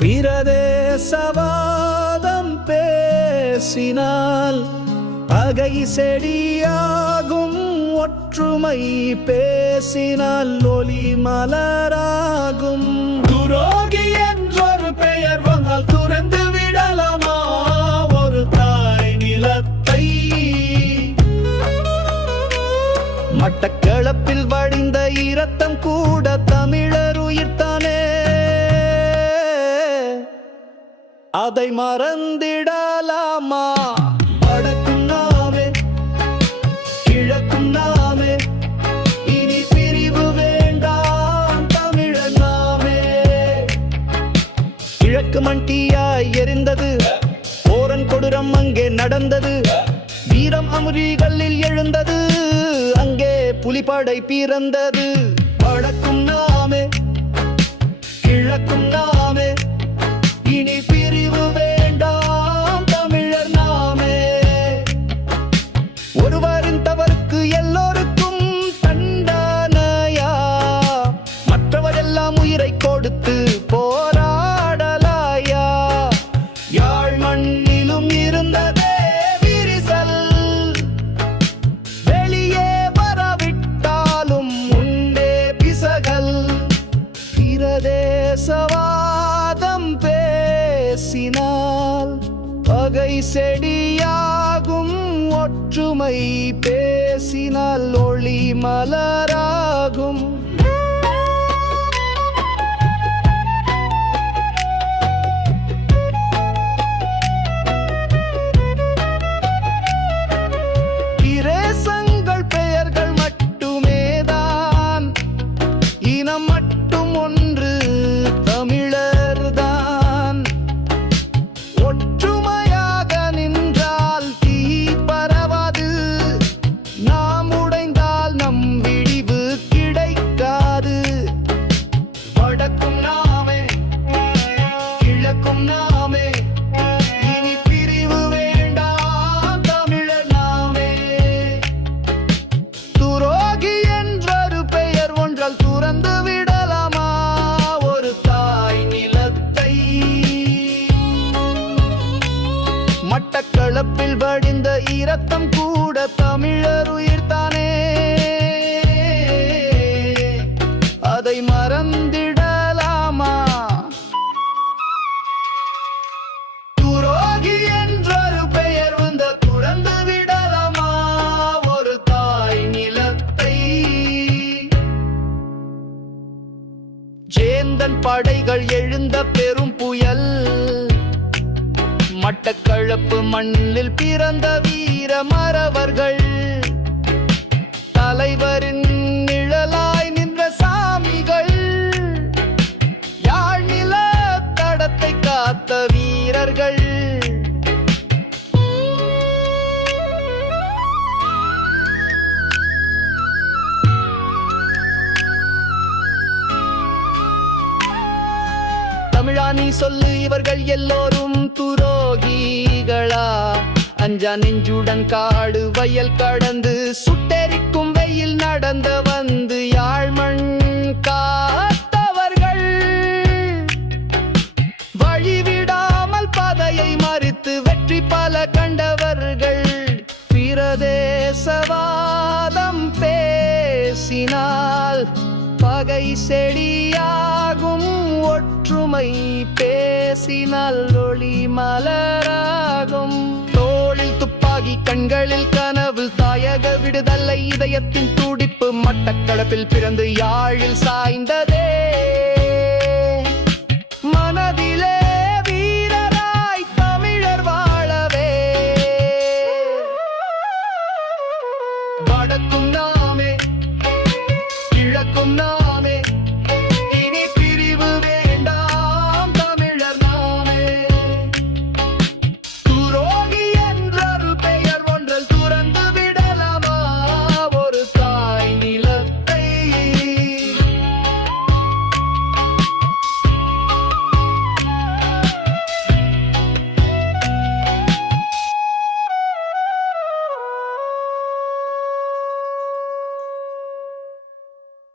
பிரதேசவாதம் பேசினால் பகை செடியாகும் ஒற்றுமை பேசினால் ஒளி மலராகும். துரோகி என்றொரு பெயர் வந்தால் துறந்து விடலாமா? ஒரு தாய் நிலத்தை. மட்டக்களப்பில் வடிந்த இரத்தம் கூட தமிழர் உயிர்த்தானே அதை மறந்திடலாமா? வடக்கும் நாமே கிழக்கும் நாமே இனி பிரிவு வேண்டாம் தமிழர் நாமே. கிழக்கு மண்டியாய் எரிந்தது போரன் கொடூரம் அங்கே நடந்தது வீரம் அமுரிகளில் எழுந்தது அங்கே புலிப்படை பிறந்தது வடக்கும் நாமே கிழக்கும் நாமே பிரதேசவாதம் பேசினால் பகை செடியாகும் ஒற்றுமை பேசினால் ஒளி மலராகும். மட்டக்களப்பில் வடிந்த இரத்தம் கூட தமிழர் உயிர்த்தானே அதை மறந்திடலாமா? துரோகி என்றொரு பெயர் வந்த துறந்து விடலாமா? ஒரு தாய் நிலத்தை. ஜேந்தன் படைகள் எழுந்த பெரும் புயல். மட்டக்கள் இழப்பு மண்ணில் பிறந்த வீர மறவர்கள். தலைவரின் நிழலாய் நின்ற சாமிகள். யாழ் நில தடத்தை காத்த வீரர்கள். தமிழா நீ சொல்லு இவர்கள் எல்லோரும் தூரம் அஞ்சா நெஞ்சுடன் காடு வயல் கடந்து சுட்டெரிக்கும் வெயில் நடந்த வந்து யாழ்மண் காத்தவர்கள். வழிவிடாமல் பதையை மறித்து வெற்றி பல கண்டவர்கள். பிரதேசவாதம் பேசினால் பகை செடியாகும் ஒற்றுமை பேசினால் ஒளி மலராகும். உருவாகி கண்களில் கனவு தாயக விடுதலை இதயத்தின் துடிப்பு மட்டக்களப்பில் பிறந்து யாழில் சாய்ந்ததே. மனதிலே வீரராய் தமிழர் வாழவே. வடக்கும் நாமே கிழக்கும் நாமே.